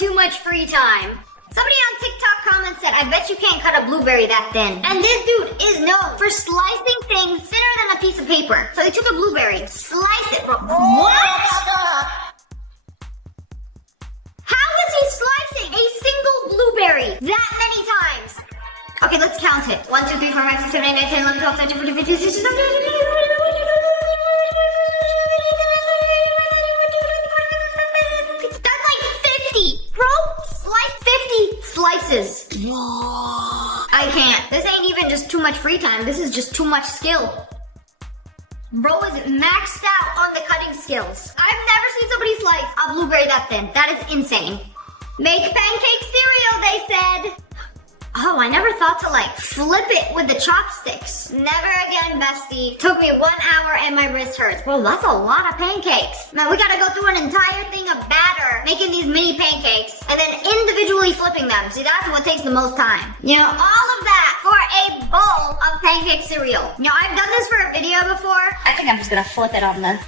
too much free time. Somebody on TikTok commented said, I bet you can't cut a blueberry that thin. And this dude is known for slicing things thinner than a piece of paper. So he took a blueberry, sliced it, bro. What? How is he slicing a single blueberry that many times? Okay, let's count it. 1, 2, 3, 4, 5, 6, 7, 8, 9, 10, 11, 12, 13, 14, 15, 16, 17, 18, that's like 50. Bro, slice 50 slices. I can't. This ain't even just too much free time. This is just too much skill. Bro is maxed out on the cutting skills. I've never seen somebody slice a blueberry that thin. That is insane. Make pancake cereal, they said. Oh, I never thought to like flip it with the chopsticks. Never again, bestie. Took me 1 hour and my wrist hurts. Bro, that's a lot of pancakes. Man, we gotta go through an entire thing of batter, making these mini pancakes, and then individually flipping them. See, that's what takes the most time. You know, all of that for a bowl of pancake cereal. You know, I've done this for a video before. I think I'm just gonna flip it on the...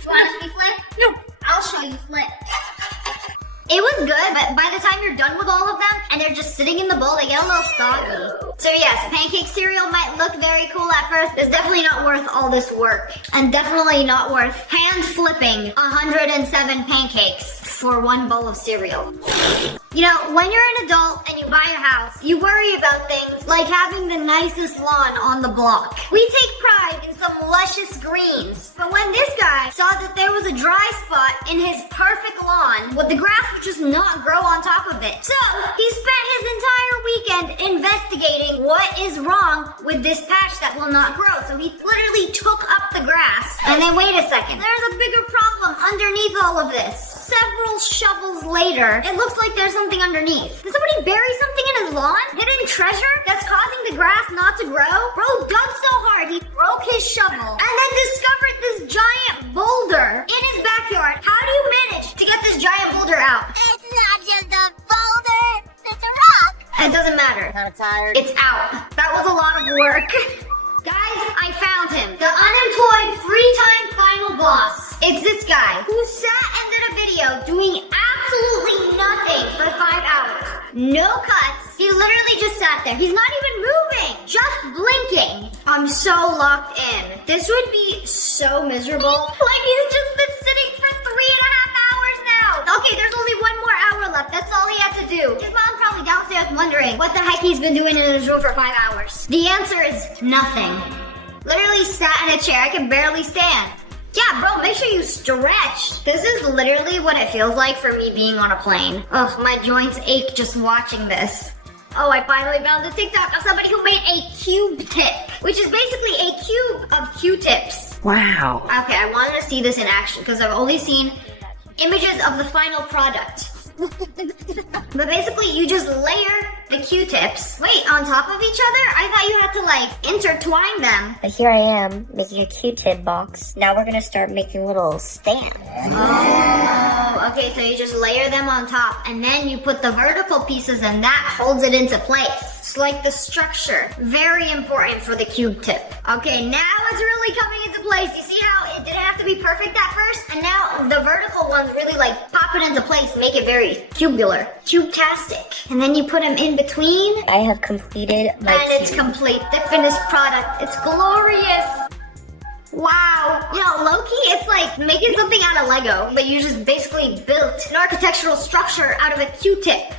You want to see flip? No. I'll show you flip. It was good, but by the time you're done with all of them and they're just sitting in the bowl, they get a little soggy. So yes, pancake cereal might look very cool at first. It's definitely not worth all this work. And definitely not worth hand flipping 107 pancakes for 1 bowl of cereal. You know, when you're an adult and you buy a house, you worry about things like having the nicest lawn on the block. We take pride in some luscious greens. But when this guy saw that there was a dry spot in his perfect lawn, with the grass would just not grow on top of it. So he spent his entire weekend investigating what is wrong with this patch that will not grow. So he literally took up the grass. And then wait a second, there's a bigger problem underneath all of this. Several shovels later, it looks like there's something underneath. Did somebody bury something in his lawn? Hidden treasure that's causing the grass not to grow? Bro dug so hard, he broke his shovel and then discovered this giant boulder in his backyard. How do you manage to get this giant boulder out? It's not just a boulder, it's a rock. It doesn't matter. Not tired. It's out. That was a lot of work. Guys, I found him. The unemployed free-time final boss. It's this guy who sat and did a video doing absolutely nothing for 5 hours. No cuts. He literally just sat there. He's not even moving. Just blinking. I'm so locked in. This would be so miserable. Like he's just been sitting for 3.5 hours now. Okay, there's only 1 more hour left. That's all he had to do. His mom probably downstairs wondering what the heck he's been doing in his room for 5 hours. The answer is nothing. Literally sat in a chair. I can barely stand. Yeah, bro, make sure you stretch. This is literally what it feels like for me being on a plane. Ugh, my joints ache just watching this. Oh, I finally found a TikTok of somebody who made a cube tip, which is basically a cube of Q-tips. Wow. Okay, I wanted to see this in action because I've only seen images of the final product. But basically, you just layer the Q-tips. Wait, on top of each other? I thought you had to, like, intertwine them. But here I am, making a Q-tip box. Now we're gonna start making little stands. Oh, okay, so you just layer them on top, and then you put the vertical pieces, and that holds it into place. It's like the structure. Very important for the cube tip. Okay, now it's really coming into place. You see how it didn't have to be perfect at first? And now the vertical ones really, like, pop it into place, make it very cubular. Cube-tastic. And then you put them in between. I have completed my And it's complete. The finished product. It's glorious. Wow. You know, low-key, it's like making something out of Lego, but you just basically built an architectural structure out of a Q-tip.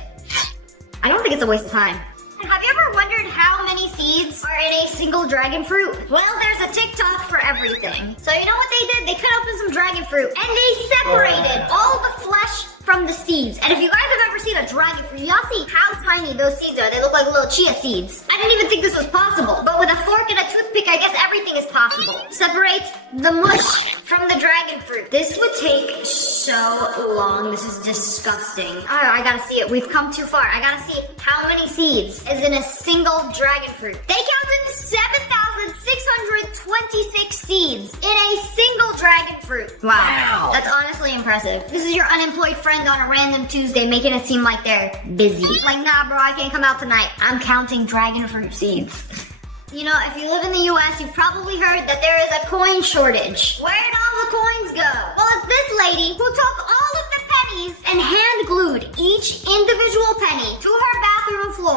I don't think it's a waste of time. Have you ever wondered how many seeds are in a single dragon fruit? Well, there's a TikTok for everything. So you know what they did? They cut open some dragon fruit and they separated all the flesh from the seeds. And if you guys have ever seen a dragon fruit, y'all see how tiny those seeds are. They look like little chia seeds. I didn't even think this was possible. But with a fork and a toothpick, I guess everything is possible. Separate the mush from the dragon fruit. This would take so long. This is disgusting. Oh, I gotta see it. We've come too far. I gotta see how many seeds is in a single dragon fruit. They counted 7,626 seeds in a single dragon fruit. Wow. That's honestly impressive. This is your unemployed friend on a random Tuesday making it seem like they're busy. Like, nah, bro, I can't come out tonight. I'm counting dragon fruit seeds. You know, if you live in the US, you've probably heard that there is a coin shortage. Where did all the coins go? Well, it's this lady who took all of the pennies and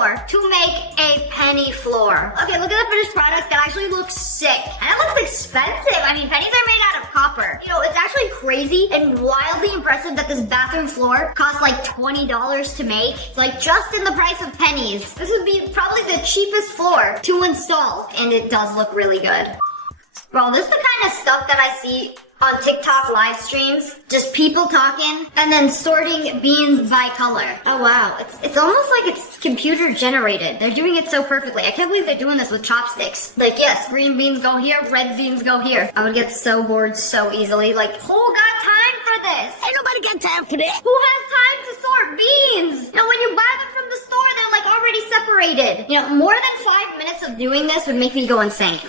floor to make a penny floor. Okay, look at the finished product. That actually looks sick. And it looks expensive. I mean, pennies are made out of copper. You know, it's actually crazy and wildly impressive that this bathroom floor costs like $20 to make. It's like just in the price of pennies. This would be probably the cheapest floor to install. And it does look really good. Bro, this is the kind of stuff that I see on TikTok live streams. Just people talking and then sorting beans by color. Oh wow, it's almost like it's computer generated. They're doing it so perfectly. I can't believe they're doing this with chopsticks. Like, yes, green beans go here, red beans go here. I would get so bored so easily. Like, who got time for this? Ain't nobody got time for this. Who has time to sort beans? You know, when you buy them from the store, they're like already separated. You know, more than 5 minutes of doing this would make me go insane.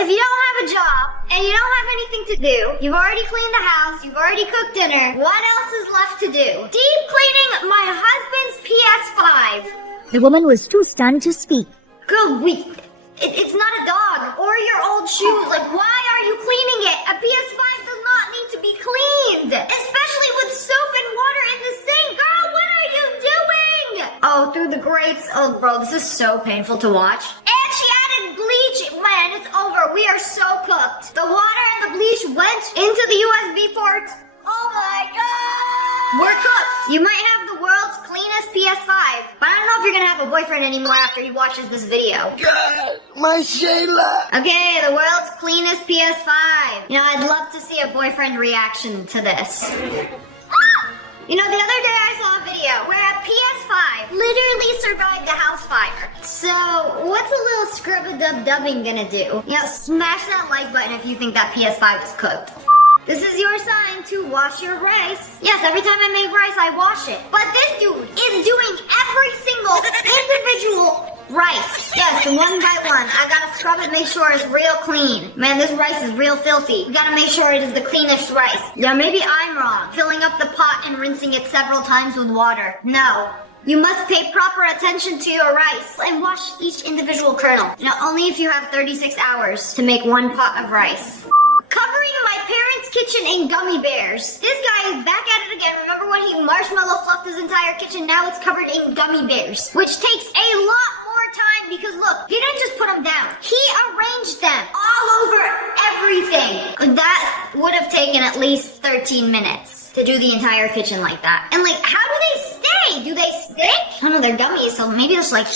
If you don't have a job and you don't have anything to do, you've already cleaned the house, you've already cooked dinner, what else is left to do? Deep cleaning my husband's PS5. The woman was too stunned to speak. Girl, it's not a dog or your old shoes. Like, why are you cleaning it? A PS5 does not need to be cleaned, especially with soap and water in the sink. Girl, what are you doing? Oh, through the grates. Oh, bro, this is so painful to watch. And she added bleach. Man, it's over. We are so cooked. The water and the bleach went into the USB port. Oh my god! We're cooked. You might have the world's cleanest PS5, but I don't know if you're gonna have a boyfriend anymore after he watches this video. God, my Shayla. Okay, the world's cleanest PS5. You know, I'd love to see a boyfriend reaction to this. You know, the other day I saw a video where a PS5 literally survived a house fire. So, what's a little scribble-dub-dubbing gonna do? You know, smash that like button if you think that PS5 is cooked. This is your sign to wash your rice. Yes, every time I make rice, I wash it. But this dude is doing every single individual rice. Yes, one by one. I gotta scrub it, make sure it's real clean. Man, this rice is real filthy. You gotta make sure it is the cleanest rice. Yeah, maybe I'm wrong. Filling up the pot and rinsing it several times with water. No. You must pay proper attention to your rice and wash each individual kernel. You know, only if you have 36 hours to make one pot of rice. Covering my parents' kitchen in gummy bears. This guy is back at it again. Remember when he marshmallow fluffed his entire kitchen? Now it's covered in gummy bears, which takes a lot more time because look, he didn't just put them down. He arranged them all over everything. That would have taken at least 13 minutes to do the entire kitchen like that. And like, how do they stay? Do they stick? I don't know, they're gummies, so maybe just like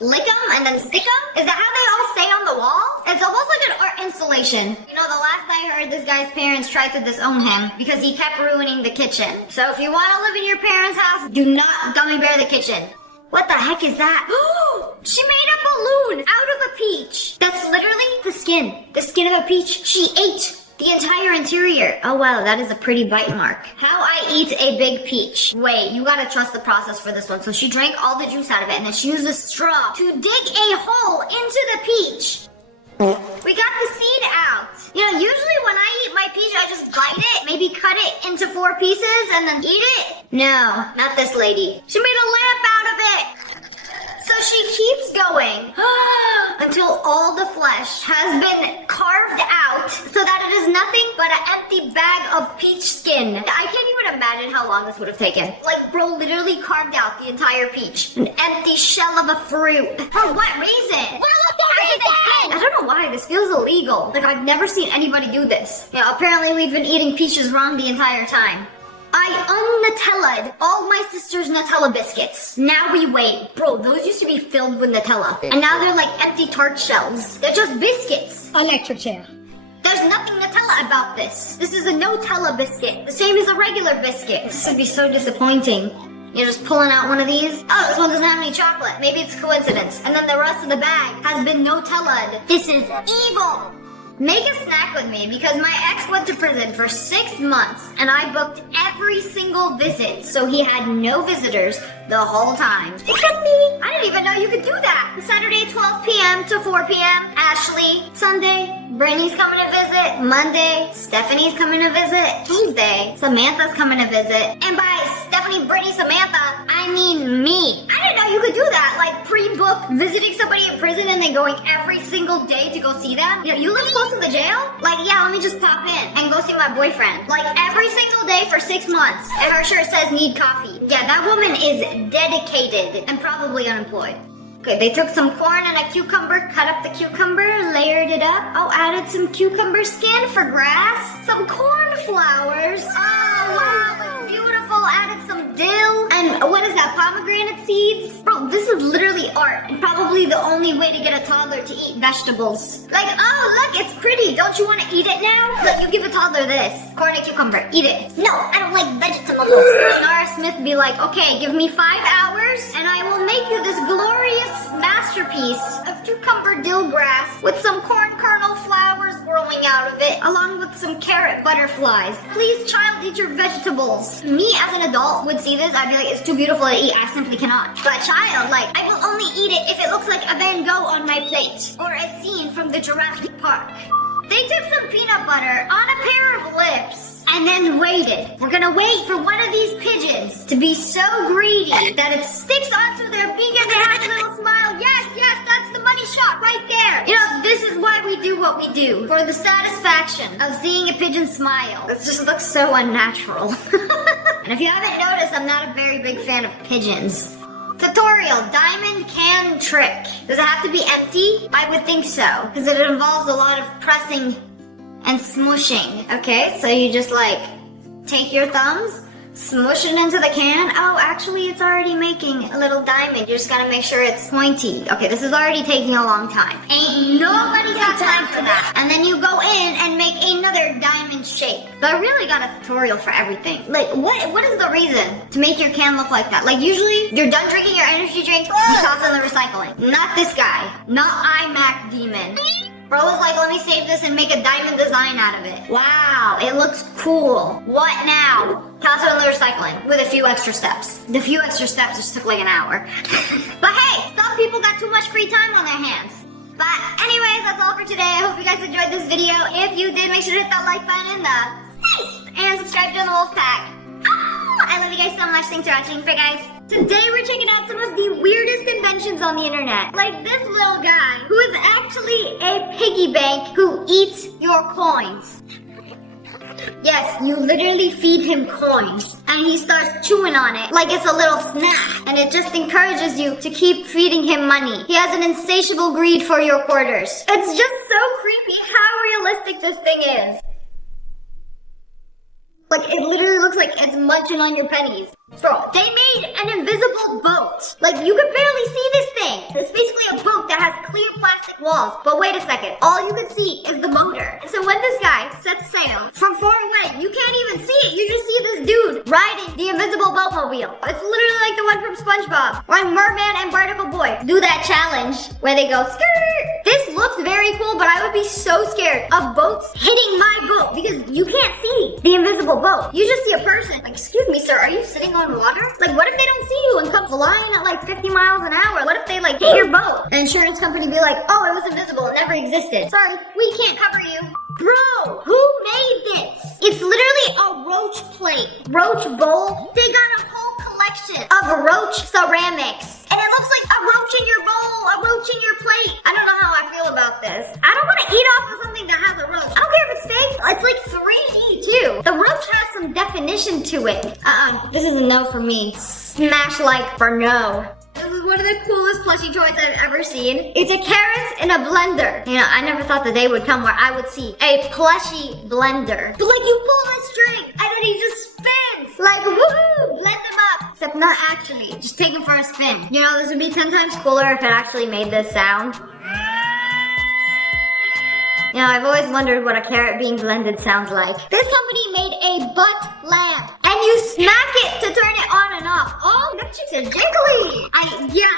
lick them and then stick them? Is that how they all stay on the wall? It's almost like an art installation. You know, the last I heard, this guy's parents tried to disown him because he kept ruining the kitchen. So if you want to live in your parents' house, do not gummy bear the kitchen. What the heck is that? She made a balloon out of a peach. That's literally the skin. The skin of a peach. She ate the entire interior. Oh wow, that is a pretty bite mark. How I eat a big peach. Wait, you gotta trust the process for this one. So she drank all the juice out of it and then she used a straw to dig a hole into the peach. We got the seed out. You know, usually when I eat my peach, I just bite it, maybe cut it into 4 pieces and then eat it. No, not this lady. She made a lamp out of it. So she keeps going until all the flesh has been carved out so that it is nothing but an empty bag of peach skin. I can't even imagine how long this would have taken. Like, bro literally carved out the entire peach. An empty shell of a fruit. For what reason? I don't know why. This feels illegal. Like, I've never seen anybody do this. Yeah, apparently we've been eating peaches wrong the entire time. I un-Nutella'd all my sister's Nutella biscuits. Now we wait. Bro, those used to be filled with Nutella. And now they're like empty tart shells. They're just biscuits. Electric chair. There's nothing Nutella about this. This is a no-Tella biscuit. The same as a regular biscuit. This would be so disappointing. You're just pulling out one of these. Oh, this one doesn't have any chocolate. Maybe it's a coincidence. And then the rest of the bag has been no-Tella'd. This is evil. Make a snack with me because my ex went to prison for 6 months and I booked every single visit, so he had no visitors the whole time. Except me. I didn't even know you could do that. Saturday 12 p.m. to 4 p.m. Ashley. Sunday, Brittany's coming to visit. Monday, Stephanie's coming to visit. Tuesday, Samantha's coming to visit. And by Stephanie, Brittany, Samantha, I mean me. I didn't know you could do that. Like pre-book visiting somebody in prison and then going every single day to go see them. You know, you live close to the jail? Like, yeah, let me just pop in and go see my boyfriend. Like every single day for 6 months. And her shirt says need coffee. Yeah, that woman is dedicated and probably unemployed. Okay, they took some corn and a cucumber, cut up the cucumber, layered it up. Oh, added some cucumber skin for grass. Some cornflowers. Oh, wow, it's beautiful. Added some dill. And what is that, pomegranate seeds? Bro, this is literally art. And probably the only way to get a toddler to eat vegetables. Like, oh, look, it's pretty. Don't you want to eat it now? Look, you give a toddler this. Corn and cucumber. Eat it. No, I don't like vegetables. Nara Smith be like, okay, give me 5 hours and I will make you this glorious masterpiece of cucumber dill grass with some corn kernel flowers growing out of it, along with some carrot butterflies. Please, child, eat your vegetables. Me as an adult would see this, I'd be like, it's too beautiful to eat. I simply cannot. But a child, like, I will only eat it if it looks like a Van Gogh on my plate or a scene from the Jurassic Park. They took some peanut butter on a pair of lips and then waited. We're gonna wait for one of these pigeons to be so greedy that it sticks onto their beak and they have a little smile. Yes, that's the money shot right there. You know, this is why we do what we do. For the satisfaction of seeing a pigeon smile. It just looks so unnatural. And if you haven't noticed, I'm not a very big fan of pigeons. Tutorial, diamond can trick. Does it have to be empty? I would think so, because it involves a lot of pressing and smushing. Okay, so you just like take your thumbs, smush it into the can. Oh, actually it's already making a little diamond. You just gotta make sure it's pointy. Okay, this is already taking a long time. Ain't nobody got time for that. And then you go in and make another diamond shape. But I really got a tutorial for everything. Like, what is the reason to make your can look like that? Like, usually you're done drinking your energy drink, you toss it in the recycling. Not this guy. Not iMac Demon. Bro was like, let me save this and make a diamond design out of it. Wow, it looks cool. What now? Toss it in the recycling with a few extra steps. The few extra steps just took like an hour. But hey, some people got too much free time on their hands. But anyways, that's all for today. I hope you guys enjoyed this video. If you did, make sure to hit that like button and subscribe to the Wolf Pack. Oh, I love you guys so much. Thanks for watching. Bye, guys. Today we're checking out some of the weirdest inventions on the internet. Like this little guy who is actually a piggy bank who eats your coins. Yes, you literally feed him coins and he starts chewing on it like it's a little snack, and it just encourages you to keep feeding him money. He has an insatiable greed for your quarters. It's just so creepy how realistic this thing is. Like, it literally looks like it's munching on your pennies. Bro, they made an invisible boat. Like, you could barely see this thing. It's basically a boat that has clear plastic walls. But wait a second. All you can see is the motor. So when this guy sets sail from far away, you can't even see it. You just see this dude riding the invisible boatmobile. It's literally like the one from SpongeBob. Or Merman and Barnacle Boy do that challenge where they go skirt. This looks very cool, but I would be so scared of boats hitting my boat because you can't see the invisible boat. You just see a person. Like, excuse me, sir, are you sitting on water? Like, what if they don't see you and come flying at like 50 miles an hour? What if they like hit your boat? An insurance company be like, oh, it was invisible, it never existed. Sorry, we can't cover you. Bro, who made this? It's literally a roach plate, roach bowl. They got a whole collection of roach ceramics. And it looks like a roach in your bowl, a roach in your plate. I don't know how I feel about this. I don't want to eat off of something that has a roach. I don't care if it's fake. It's like 3D too. The roach has some definition to it. This is a no for me. Smash like for no. This is one of the coolest plushie toys I've ever seen. It's a carrot in a blender. You know, I never thought the day would come where I would see a plushie blender. But like, you pull a string and then he just spins. Like, woohoo, blend them up. Except not actually, just take him for a spin. You know, this would be 10 times cooler if it actually made this sound. You know, I've always wondered what a carrot being blended sounds like. This company made a butt lamp, and you smack it to turn it on and off. Oh, the cheeks are jiggly. And yet,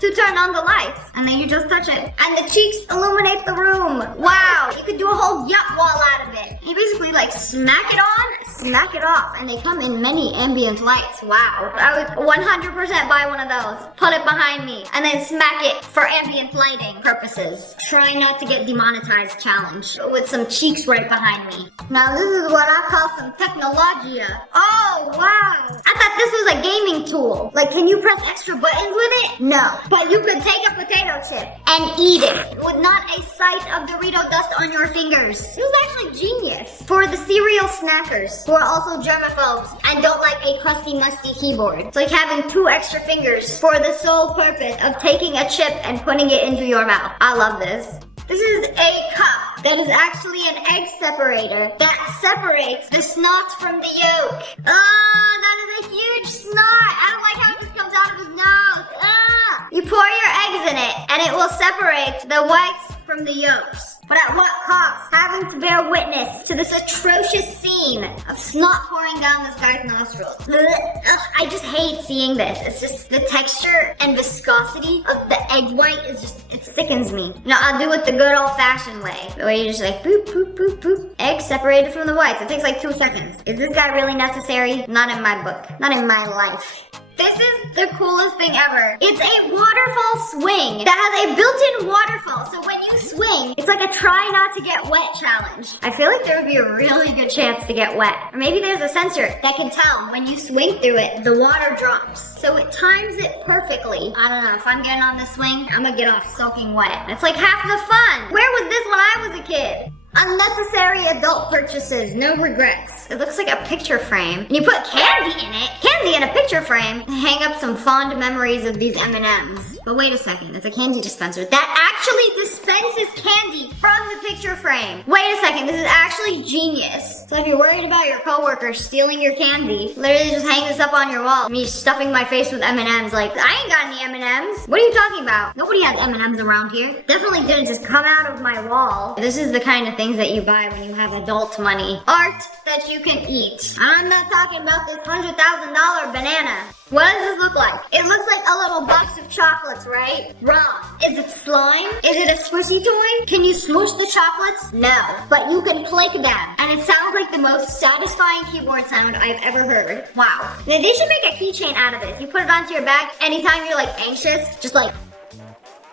to turn on the lights, and then you just touch it, and the cheeks illuminate the room. Wow, you could do a whole yup wall out of it. You basically like smack it on, smack it off, and they come in many ambient lights. Wow, I would 100% buy one of those, put it behind me, and then smack it for ambient lighting purposes. Try not to get demonetized challenge with some cheeks right behind me. Now this is what I call some technologia. Oh wow, I thought this was a gaming tool. Like, can you press extra buttons with it? No. But you could take a potato chip and eat it with not a sight of Dorito dust on your fingers. It was actually genius. For the cereal snackers who are also germaphobes and don't like a crusty, musty keyboard. It's like having 2 extra fingers for the sole purpose of taking a chip and putting it into your mouth. I love this. This is a cup that is actually an egg separator that separates the snot from the yolk. Ah, that is a huge snot. I don't like how it just comes out of his nose. Ah! You pour your eggs in it and it will separate the whites from the yolks. But at what cost? Having to bear witness to this atrocious scene of snot pouring down this guy's nostrils. Ugh, I just hate seeing this. It's just the texture and viscosity of the egg white is just, it sickens me. You know, I'll do it the good old-fashioned way. The way you just like boop, boop, boop, boop. Eggs separated from the whites. It takes like 2 seconds. Is this guy really necessary? Not in my book. Not in my life. This is the coolest thing ever. It's a waterfall swing that has a built-in waterfall. So when you swing, it's like a try not to get wet challenge. I feel like there would be a really good chance to get wet. Or maybe there's a sensor that can tell when you swing through it, the water drops. So it times it perfectly. I don't know, if I'm getting on this swing, I'm gonna get off soaking wet. It's like half the fun. Where was this when I was a kid? Unnecessary adult purchases, no regrets. It looks like a picture frame. And you put candy in it. Candy in a picture frame. Hang up some fond memories of these M&Ms. But wait a second, it's a candy dispenser that actually dispenses candy from the picture frame. Wait a second, this is actually genius. So if you're worried about your coworker stealing your candy, literally just hang this up on your wall. Me stuffing my face with M&Ms like, I ain't got any M&Ms. What are you talking about? Nobody has M&Ms around here. Definitely didn't just come out of my wall. This is the kind of things that you buy when you have adult money. Art that you can eat. I'm not talking about this $100,000 banana. What does this look like? It looks like a little box of chocolates, right? Wrong. Is it slime? Is it a squishy toy? Can you smoosh the chocolates? No. But you can click them. And it sounds like the most satisfying keyboard sound I've ever heard. Wow. Now, they should make a keychain out of this. You put it onto your back anytime you're like anxious, just like,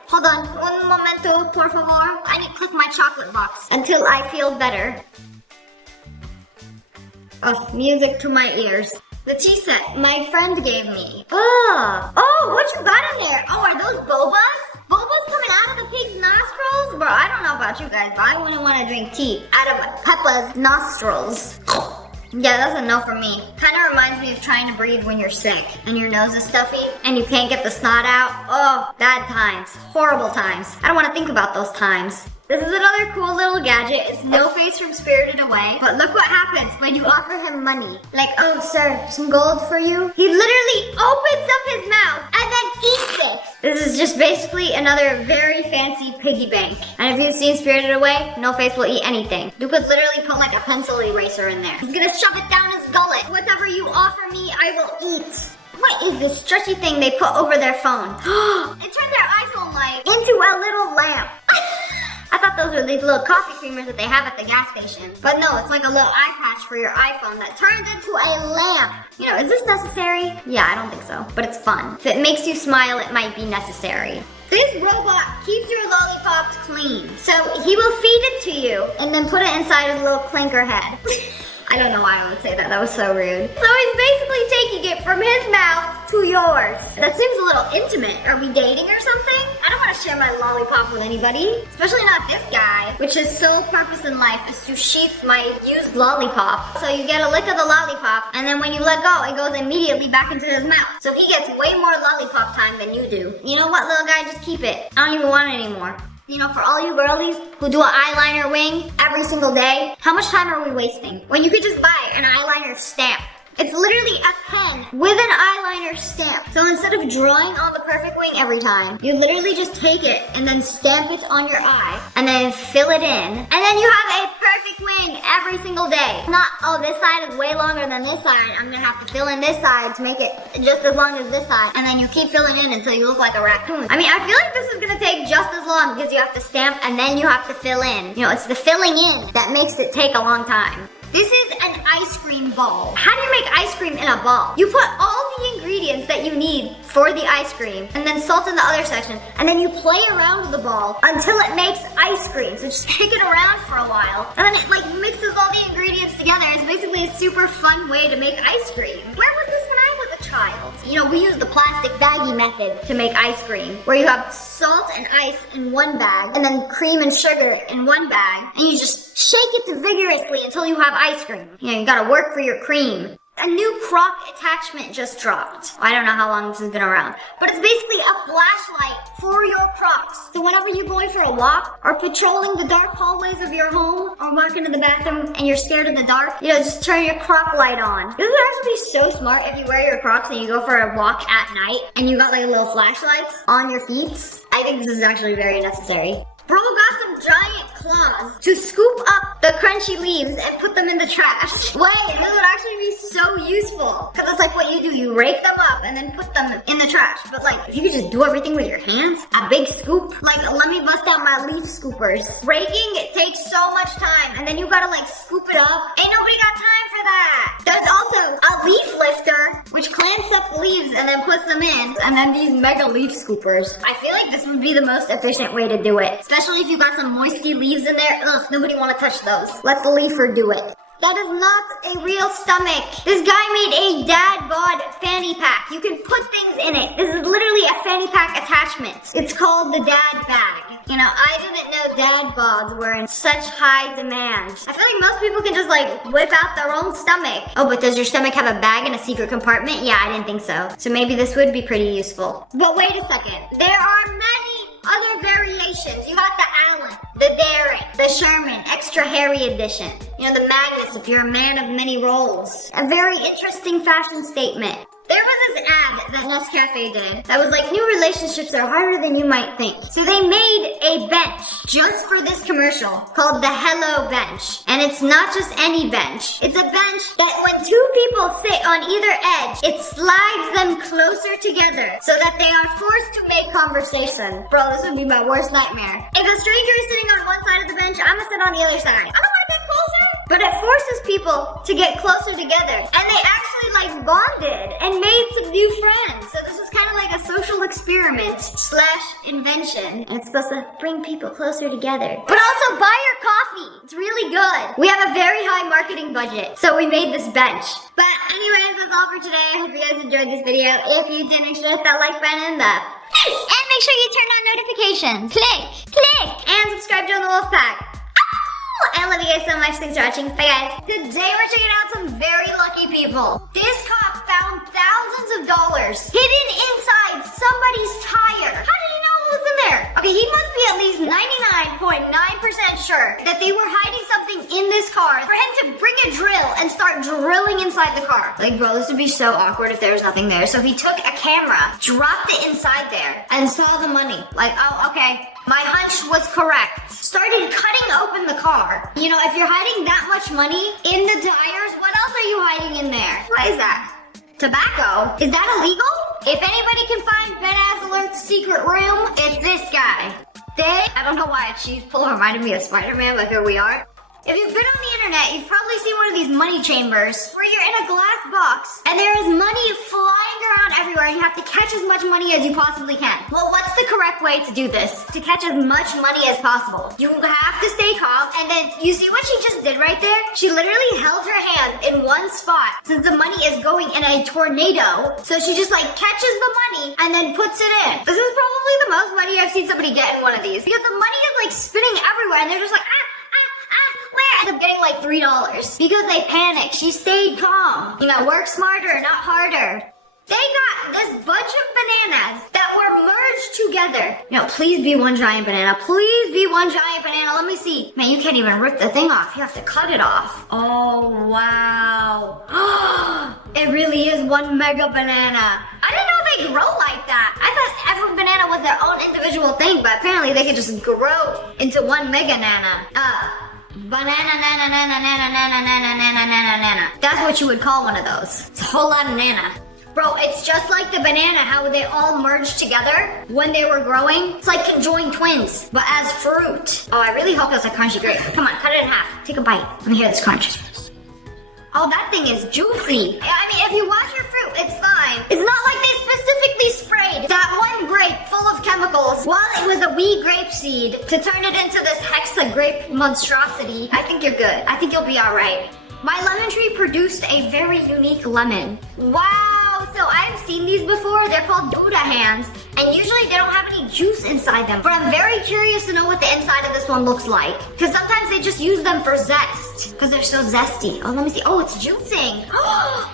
hold on, un momento, por favor. I need to click my chocolate box until I feel better. Oh, music to my ears. The tea set my friend gave me. Oh, what you got in there? Oh, are those bobas? Bobas coming out of the pig's nostrils? Bro, I don't know about you guys, but I wouldn't want to drink tea out of Peppa's nostrils. Yeah, that's a no for me. Kind of reminds me of trying to breathe when you're sick and your nose is stuffy and you can't get the snot out. Oh, bad times. Horrible times. I don't want to think about those times. This is another cool little gadget. It's No Face from Spirited Away. But look what happens when you offer him money. Like, oh, sir, some gold for you? He literally opens up his mouth and then eats it. This is just basically another very fancy piggy bank. And if you've seen Spirited Away, No Face will eat anything. You could literally put like a pencil eraser in there. He's gonna shove it down his gullet. Whatever you offer me, I will eat. What is this stretchy thing they put over their phone? It turned their iPhone light into a little lamp. I thought those were these little coffee creamers that they have at the gas station. But no, it's like a little eye patch for your iPhone that turns into a lamp. You know, is this necessary? Yeah, I don't think so, but it's fun. If it makes you smile, it might be necessary. This robot keeps your lollipops clean. So he will feed it to you and then put it inside his little clinker head. I don't know why I would say that. That was so rude. So he's basically taking it from his mouth to yours. That seems a little intimate. Are we dating or something? I don't want to share my lollipop with anybody. Especially not this guy, which his sole purpose in life is to sheath my used lollipop. So you get a lick of the lollipop, and then when you let go, it goes immediately back into his mouth. So he gets way more lollipop time than you do. You know what, little guy? Just keep it. I don't even want it anymore. You know, for all you girlies who do an eyeliner wing every single day, how much time are we wasting? When you could just buy an eyeliner stamp. It's literally a pen with an eyeliner stamp. So instead of drawing on the perfect wing every time, you literally just take it and then stamp it on your eye and then fill it in. And then you have a perfect wing every single day. Not, oh, this side is way longer than this side. I'm gonna have to fill in this side to make it just as long as this side. And then you keep filling in until you look like a raccoon. I mean, I feel like this is gonna take just as long because you have to stamp and then you have to fill in. You know, it's the filling in that makes it take a long time. This is an ice cream ball. How do you make ice cream in a ball? You put all the ingredients that you need for the ice cream and then salt in the other section, and then you play around with the ball until it makes ice cream. So just kick it around for a while, and then it like mixes all the ingredients together. It's basically a super fun way to make ice cream. Where was this when I was a child? You know, we use the plastic baggy method to make ice cream, where you have salt and ice in one bag, and then cream and sugar in one bag, and you just shake it vigorously until you have ice cream. You know, you gotta work for your cream. A new crock attachment just dropped. I don't know how long this has been around, but it's basically a flashlight for your crocs. So whenever you're going for a walk or patrolling the dark hallways of your home or walking to the bathroom and you're scared in the dark, you know, just turn your croc light on. This would actually be so smart if you wear your crocs and you go for a walk at night and you got like little flashlights on your feet. I think this is actually very necessary. Bro got some giant claws to scoop up the crunchy leaves and put them in the trash. Wait, this would actually be so useful. Because it's like what you do, you rake them up and then put them in the trash. But like, if you could just do everything with your hands, a big scoop. Like, let me bust out my leaf scoopers. Raking, it takes so much time. And then you gotta like scoop it up. Ain't nobody got time for that. There's also a leaf lifter, which clamps up the leaves and then puts them in. And then these mega leaf scoopers. I feel like this would be the most efficient way to do it. Especially if you got some moisty leaves in there. Ugh, nobody want to touch those. Let the leafer do it. That is not a real stomach. This guy made a dad bod fanny pack. You can put things in it. This is literally a fanny pack attachment. It's called the dad bag. You know, I didn't know dad bods were in such high demand. I feel like most people can just like whip out their own stomach. Oh, but does your stomach have a bag in a secret compartment? Yeah, I didn't think so. So maybe this would be pretty useful. But wait a second. There are many other variations. You got the Allen, the Derrick, the Sherman, extra hairy edition. You know, the Magnus if you're a man of many roles. A very interesting fashion statement. There was this ad that Nescafe did that was like, new relationships are harder than you might think. So they made a bench just for this commercial called the Hello Bench. And it's not just any bench. It's a bench that when two people sit on either edge, it slides them closer together so that they are forced to make conversation. Bro, this would be my worst nightmare. If a stranger is sitting on one side of the bench, I'm gonna sit on the other side. I don't want that closer. But it forces people to get closer together. And they actually like bonded and made some new friends. So this is kind of like a social experiment / invention. And it's supposed to bring people closer together. But also buy your coffee. It's really good. We have a very high marketing budget. So we made this bench. But anyways, that's all for today. I hope you guys enjoyed this video. If you did, make sure to hit that like button and make sure you turn on notifications. Click, and subscribe to the Wolf Pack. I love you guys so much. Thanks for watching. Bye, guys. Today we're checking out some very lucky people. This cop found thousands of dollars hidden inside somebody's tire. How did he know what was in there? Okay, he must be at least 99.9% sure that they were hiding something in this car for him to bring a drill and start drilling inside the car. Like, bro, this would be so awkward if there was nothing there. So he took a camera, dropped it inside there, and saw the money. Like, oh, okay. My hunch was correct. Started cutting open the car. You know, if you're hiding that much money in the tires, what else are you hiding in there? What is that? Tobacco? Is that illegal? If anybody can find Ben Azalert's secret room, it's this guy. I don't know why a cheese pull reminded me of Spider-Man, but here we are. If you've been on the internet, you've probably seen one of these money chambers where you're in a glass box and there is money flying around everywhere and you have to catch as much money as you possibly can. Well, what's the correct way to do this? To catch as much money as possible. You have to stay calm, and then you see what she just did right there? She literally held her hand in one spot since the money is going in a tornado. So she just like catches the money and then puts it in. This is probably the most money I've seen somebody get in one of these because the money is like spinning everywhere and they're just like, where? End up getting like $3 because they panicked. She stayed calm. You know, work smarter, not harder. They got this bunch of bananas that were merged together. You know, please be one giant banana. Please be one giant banana. Let me see. Man, you can't even rip the thing off. You have to cut it off. Oh, wow. It really is one mega banana. I didn't know they grow like that. I thought every banana was their own individual thing, but apparently they could just grow into one mega nana. Banana, nana, nana, nana, nana, nana, nana, nana, nana. That's what you would call one of those. It's a whole lot of nana. Bro, it's just like the banana, how they all merged together when they were growing. It's like conjoined twins, but as fruit. Oh, I really hope that's a crunchy grape. Come on, cut it in half. Take a bite. Let me hear this crunch. Oh, that thing is juicy. I mean, if you wash your fruit, it's fine. It's not like they specifically sprayed that one grape full of chemicals while it was a wee grape seed to turn it into this hexa grape monstrosity. I think you're good. I think you'll be all right. My lemon tree produced a very unique lemon. Wow, So I've seen these before. They're called Buddha hands, and usually they don't have any juice inside them. But I'm very curious to know what the inside of this one looks like, because sometimes they just use them for zest, because they're so zesty. Oh, let me see. Oh, it's juicing. Oh,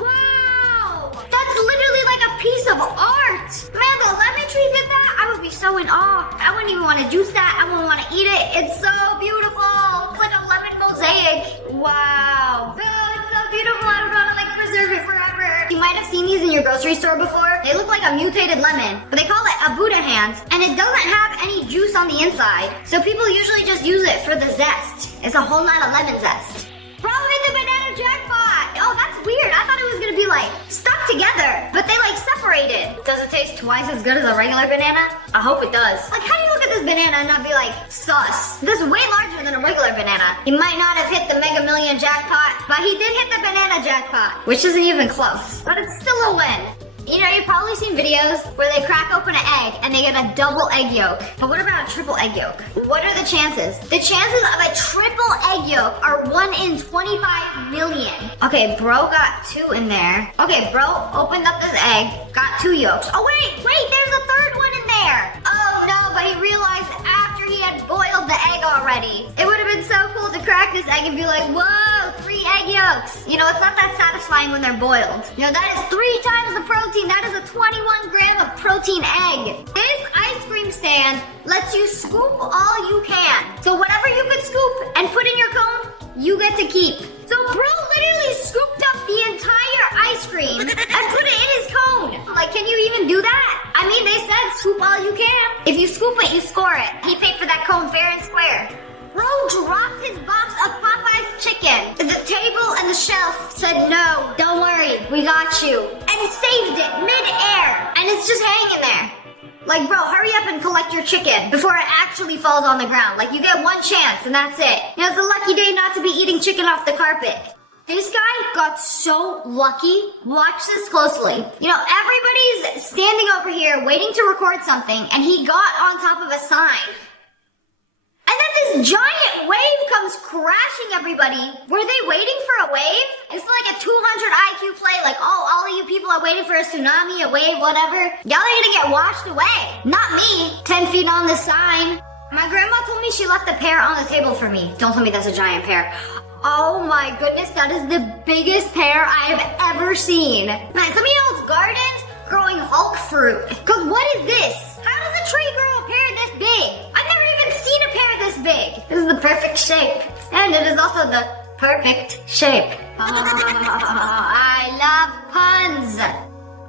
wow. That's literally like a piece of art. Man, the lemon tree did that. I would be so in awe. I wouldn't even want to juice that. I wouldn't want to eat it. It's so beautiful. It's like a lemon mosaic. Wow. Oh, it's so beautiful. I don't want to like preserve it forever. You might have seen these in your grocery store before. They look like a mutated lemon, but they call it a Buddha hand, and it doesn't have any juice on the inside. So people usually just use it for the zest. It's a whole lot of lemon zest. Bro, hit the banana jackpot. Oh, that's weird. I thought it was gonna be like stuck together, but they like separated. Does it taste twice as good as a regular banana? I hope it does. Like, how do you look at this banana and not be like, sus? This is way larger than a regular banana. He might not have hit the Mega Million jackpot, but he did hit the banana jackpot, which isn't even close. But it's still a win. You know, you've probably seen videos where they crack open an egg and they get a double egg yolk. But what about a triple egg yolk? What are the chances? The chances of a triple egg yolk are 1 in 25 million. Okay, bro got 2 in there. Okay, bro opened up this egg, got 2 yolks. Oh, wait, there's a third one in there. Oh, no, but he realized after he had boiled the egg already. It would have been so cool to crack this egg and be like, whoa, 3 egg yolks. You know, it's not that satisfying when they're boiled. You know, that is 3 times the protein. That is a 21 gram of protein egg. This ice cream stand lets you scoop all you can. So whatever you could scoop and put in your cone, you get to keep. So bro literally scooped up the entire ice cream and put it in his cone. Like, can you even do that? I mean, they said scoop all you can. If you scoop it, you score it. He paid for that cone fair and square. Bro dropped his box of Popeye's chicken. The table and the shelf said, no, don't worry, we got you. And saved it mid-air. And it's just hanging there. Like, bro, hurry up and collect your chicken before it actually falls on the ground. Like, you get 1 chance and that's it. You know, it's a lucky day not to be eating chicken off the carpet. This guy got so lucky. Watch this closely. You know, everybody's standing over here waiting to record something, and he got on top of a sign. And then this giant wave comes crashing everybody. Were they waiting for a wave? It's like a 200 IQ play, like, oh, all of you people are waiting for a tsunami, a wave, whatever. Y'all are gonna get washed away. Not me, 10 feet on the sign. My grandma told me she left a pear on the table for me. Don't tell me that's a giant pear. Oh my goodness, that is the biggest pear I have ever seen. Man, some of y'all's gardens growing Hulk fruit. Cause what is this? How does a tree grow a pear this big? I've never even seen a pear this big. This is the perfect shape. And it is also the perfect shape. I love puns.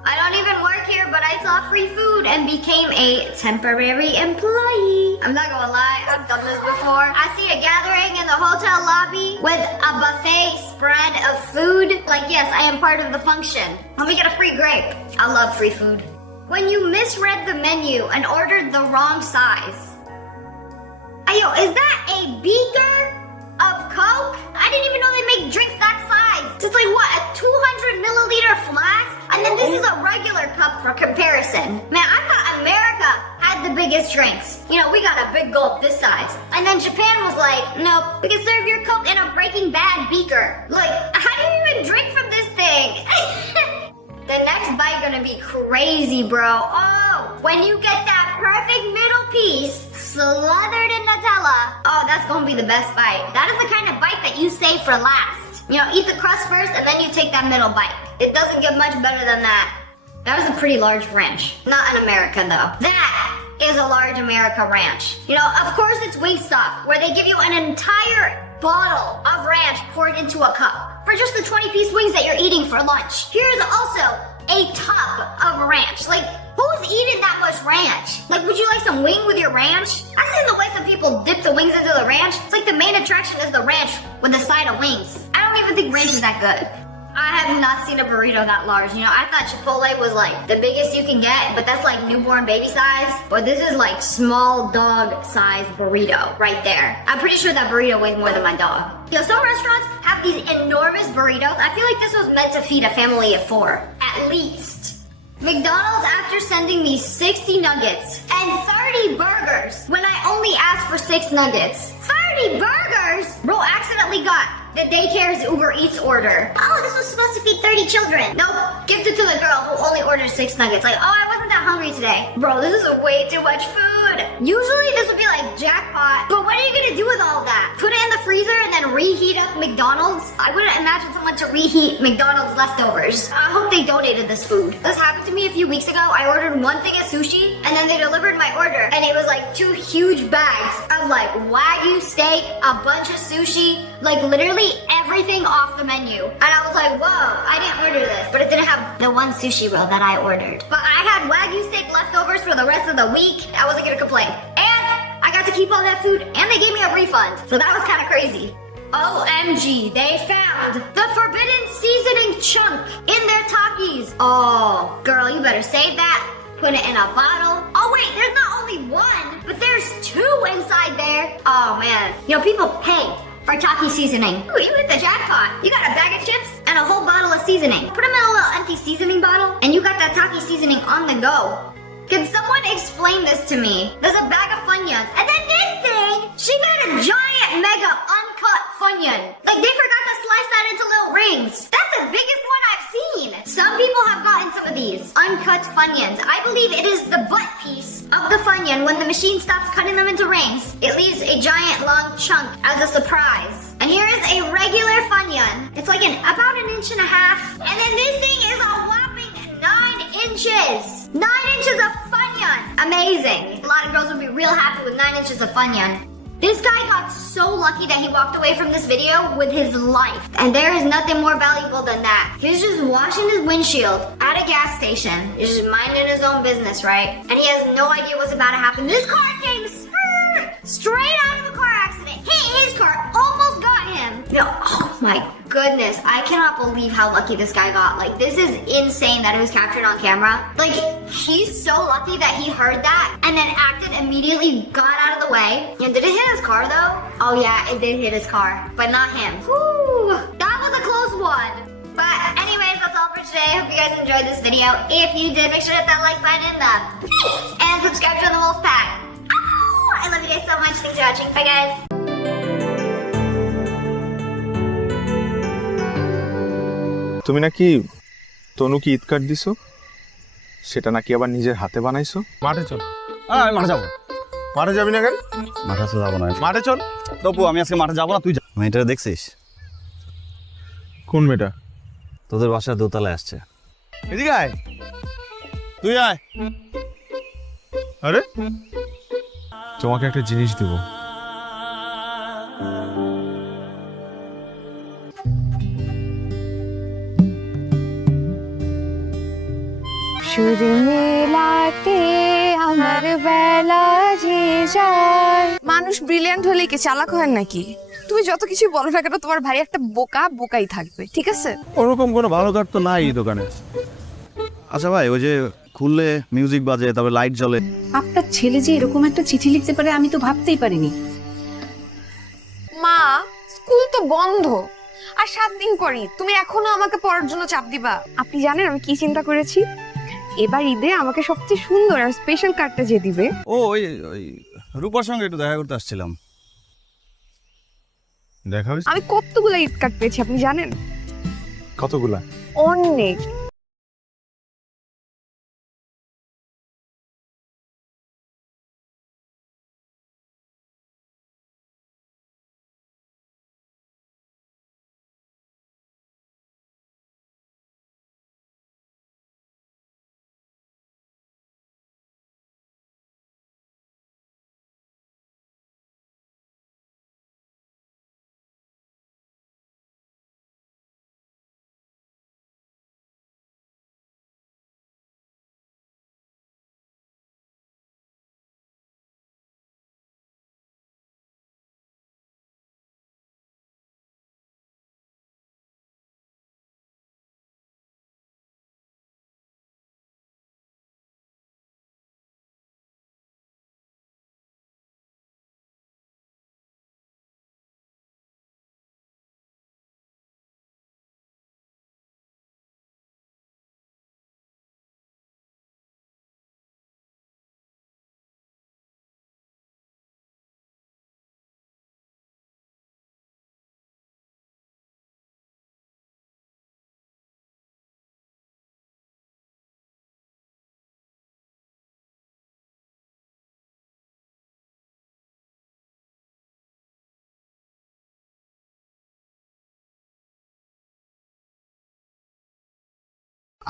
I don't even work here, but I saw free food and became a temporary employee. I'm not gonna lie, I've done this before. I see a gathering in the hotel lobby with a buffet spread of food. Like, yes, I am part of the function. Let me get a free grape. I love free food. When you misread the menu and ordered the wrong size. Ayo, is that a beaker of Coke? I didn't even know they make drinks that size. It's like, what, a 200 milliliter flask? And then this is a regular cup for comparison. Man, I thought America had the biggest drinks. You know, we got a big gulp this size. And then Japan was like, nope, we can serve your Coke in a Breaking Bad beaker. Like, how do you even drink from this thing? The next bite gonna be crazy, bro. Oh, when you get that perfect middle piece slathered in Nutella, oh, that's gonna be the best bite. That is the kind of bite that you save for last. You know, eat the crust first and then you take that middle bite. It doesn't get much better than that. That was a pretty large ranch. Not in America, though. That is a large America ranch. You know, of course it's Wingstop, where they give you an entire bottle of ranch poured into a cup for just the 20-piece wings that you're eating for lunch. Here's also a tub of ranch. Like, who's eating that much ranch? Like, would you like some wing with your ranch? I've seen the way some people dip the wings into the ranch. It's like the main attraction is the ranch with a side of wings. I don't even think ranch is that good. I have not seen a burrito that large. You know, I thought Chipotle was like the biggest you can get, but that's like newborn baby size. But this is like small dog size burrito right there. I'm pretty sure that burrito weighs more than my dog. Yo, some restaurants have these enormous burritos. I feel like this was meant to feed a family of 4, at least. McDonald's, after sending me 60 nuggets and 30 burgers when I only asked for 6 nuggets. 30 burgers? Bro accidentally got the daycare's Uber Eats order. Oh, this was supposed to feed 30 children. Nope, give to to the girl who only ordered 6 nuggets. Like, oh, I wasn't that hungry today. Bro, this is way too much food. Usually this would be like jackpot. But what are you gonna do with all that? Put it in the freezer and then reheat up McDonald's? I wouldn't imagine someone to reheat McDonald's leftovers. I hope they donated this food. This happened to me a few weeks ago. I ordered 1 thing of sushi and then they delivered my order. And it was like 2 huge bags of like Wagyu steak, a bunch of sushi, like literally everything off the menu. And I was like, whoa, I didn't order this. But it didn't have the 1 sushi roll that I ordered. But I had Wagyu steak leftovers for the rest of the week. I wasn't gonna complain. And I got to keep all that food and they gave me a refund. So that was kind of crazy. OMG, they found the forbidden seasoning chunk in their Takis. Oh, girl, you better save that. Put it in a bottle. Oh wait, there's not only 1, but there's 2 inside there. Oh man, you know, people pay for Taki seasoning. Ooh, you hit the jackpot. You got a bag of chips and a whole bottle of seasoning. Put them in a little empty seasoning bottle and you got that Taki seasoning on the go. Can someone explain this to me? There's a bag of Funyuns. And then this thing, she got a giant mega uncut Funyun. Like they forgot to slice that into little rings. That's the biggest one I've seen. Some people have gotten some of these uncut Funyuns. I believe it is the butt piece of the Funyun. When the machine stops cutting them into rings, it leaves a giant long chunk as a surprise. And here is a regular Funyun. It's like about 1.5 inches. And then this thing is a whopping 9 inches. 9 inches of Funyun. Amazing. A lot of girls would be real happy with 9 inches of Funyun. This guy got so lucky that he walked away from this video with his life. And there is nothing more valuable than that. He's just washing his windshield at a gas station. He's just minding his own business, right? And he has no idea what's about to happen. This car came straight out of a car accident. Hit his car, almost got him. You know, oh my goodness. I cannot believe how lucky this guy got. Like, this is insane that it was captured on camera. Like, he's so lucky that he heard that and then acted immediately, got out of the way. And did it hit his car though? Oh yeah, it did hit his car, but not him. Whew, that was a close one. But anyways, that's all for today. Hope you guys enjoyed this video. If you did, make sure to hit that like button in the face and subscribe to the Wolf Pack. Oh, I love you guys so much. Thanks for watching. Bye guys. তুমি নাকি তনুকে Eid card দিছো, সেটা নাকি আবার নিজের হাতে বানাইছো? মাঠে চল। আমি মাঠে যাবো। মাঠে যাবি না কেন? মাঠে তো যাবো না। মাঠে চল। তবু আমি আজকে মাঠে যাবো না, তুই যা। মেয়েটা দেখছিস? কোন মেয়েটা? তোদের বাসার দোতলায় আসছে। এদিকে আয়। তুই আয়। আরে তোমাকে একটা জিনিস দেব। সুর মেলাতে আমার বেলা যে যায়। মানুষ ব্রিলিয়ান্ট হলে কি চালাক হয় নাকি? তুমি যত কিছু বলো না কেন, তোমার ভাই একটা বোকাই থাকবে, ঠিক আছে? ওরকম কোনো ভালো কার্ড তো নাই এই দোকানে। আচ্ছা ভাই, ওই যে খুললে মিউজিক বাজে, তবে লাইট জ্বলে। আপনার ছেলে যে এরকম একটা চিঠি লিখতে পারে আমি তো ভাবতেই পারিনি। মা, স্কুল তো বন্ধ আর 7 দিন পরই তুমি এখনো আমাকে পড়ার জন্য চাপ দিবা? আপনি জানেন আমি কি চিন্তা করেছি? এবার ঈদে আমাকে সবচেয়ে সুন্দর আর স্পেশাল কার্ডটা যে দিবে। ও ওই রূপার সঙ্গে একটু দেখা করতে আসছিলাম। দেখা হয়েছে? আমি কতগুলো ঈদ কার্ড পেয়েছি আপনি জানেন? কতগুলা? অনেক।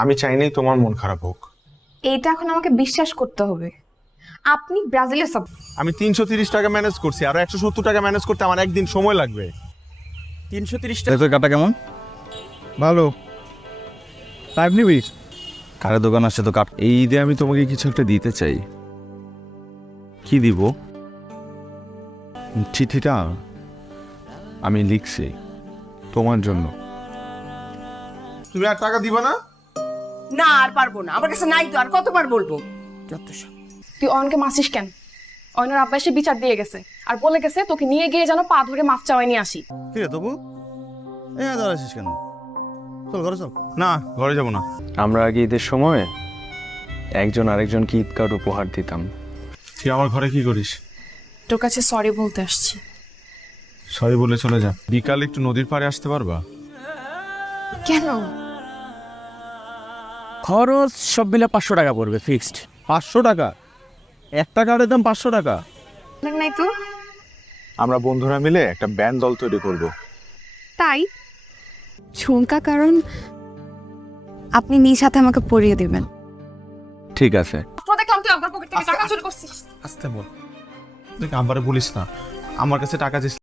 আমি চাইনি তোমার মন খারাপ হোক। এইটা এখন আমাকে বিশ্বাস করতে হবে, আপনি ব্রাজিলের সব। আমি 330 টাকা ম্যানেজ করছি, আর 170 টাকা ম্যানেজ করতে আমার একদিন সময় লাগবে। 330 টাকা কাটা কেমন? ভালো। টাইপ নিবি? কারে দোকান আসছে তো কাট। এই ঈদে আমি তোমাকে কিছু একটা দিতে চাই। কি দিব? চিঠিটা আমি লিখছি তোমার জন্য। তুমি আর টাকা দিবা না? না আর পারবো না, আমার কাছে নাই তো, আর কতবার বলবো। যত সব। তুই অয়নকে মাসিস কেন? অয়নের আব্বা এসে বিচার দিয়ে গেছে আর বলে গেছে তোকে নিয়ে গিয়ে যেন পা ধরে মাফ চাওয়াই নিয়ে আসি। কি রে তবু দাঁড়াচ্ছিস কেন? চল ঘরে চল। না, ঘরে যাব না। আমরা আগে ঈদের সময় একজন আরেকজনকে ঈদ কার্ড উপহার দিতাম। তুই আমার ঘরে কি করিস? তোর কাছে সরি বলতে আসছি। সরি বলে চলে যা। বিকাল একটু নদীর পাড়ে আসতে পারবা? কেন? খরচ সব মিলে 500 টাকা পড়বে ফিক্সড। 500 টাকা? একটা কার্ডের দাম 500 টাকা? নাই তো। আমরা বন্ধুরা মিলে একটা ব্যান্ড দল তৈরি করব। তাই ঝুমকা, কারণ আপনি নিজ হাতে আমাকে পরিয়ে দেবেন। ঠিক আছে। দেখলাম তুই আমার পকেট থেকে টাকা চুরি করছিস। আস্তে বল। দেখ আমারে বলিস না, আমার কাছে টাকা দিস।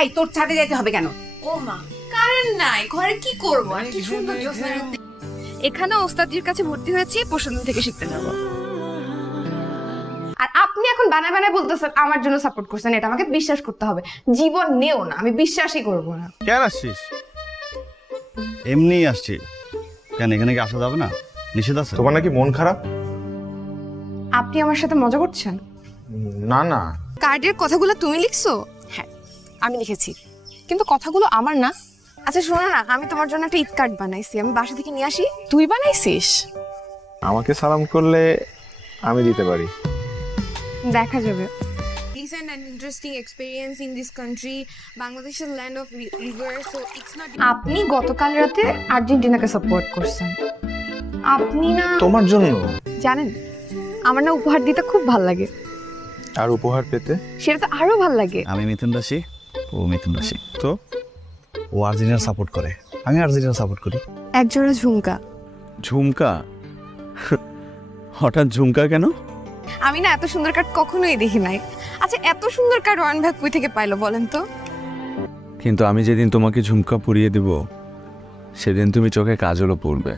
এই তোর ছাদে যেতে হবে কেন? ও মা, কারেন্ট নাই, ঘরে কি করব? আর কি সুন্দর জ্যোৎস্না রাতে। এখানে ওস্তাদজির কাছে ভর্তি হয়েছি, পরশুদিন থেকে শিখতে যাব। আর আপনি এখন বানায় বানায় বলতেছেন আমার জন্য সাপোর্ট করছেন, এটা আমাকে বিশ্বাস করতে হবে। জীবন নেও না, আমি বিশ্বাসই করব না। কেন আসছিস? এমনি আসছি। কেন এখানে কি আসা যাবে না? নিষেধ আছে? তোমার নাকি মন খারাপ? আপনি আমার সাথে মজা করছেন? না না। কার্ডের কথাগুলো তুমি লিখছো? হ্যাঁ আমি লিখেছি, কিন্তু কথাগুলো আমার না। আচ্ছা শোনো না, আমি তোমার জন্য একটা ঈদ কার্ড বানাইছি, আমি বাসা থেকে নিয়ে আসি। তুই বানাইছিস? আমাকে সালাম করলে আমি দিতে পারি। দেখা যাবে। Recent and interesting experience in this country, Bangladesh is land of rivers, so it's not. আপনি গতকাল রাতে আর্জেন্টিনাকে সাপোর্ট করছেন। আপনি না তোমার জন্য? জানেন আমার না উপহার দিতে খুব ভালো লাগে। আর উপহার পেতে? সেটা তো আরো ভালো লাগে। আমি মিথুন রাশি, ও মিথুন রাশি। তো ও আর্জেন্টিনা সাপোর্ট করে, আমি আর্জেন্টিনা সাপোর্ট করি। একজোড়া ঝুমকা। ঝুমকা? হঠাৎ ঝুমকা কেন? আমি না এত সুন্দর কার্ড কখনোই দেখি নাই। আচ্ছা এত সুন্দর কার্ড ওয়ান ভাগ কই থেকে পাইলো বলেন তো? কিন্তু আমি যেদিন তোমাকে ঝুমকা পরিয়ে দেব সেদিন তুমি চোখে কাজলও পরবে।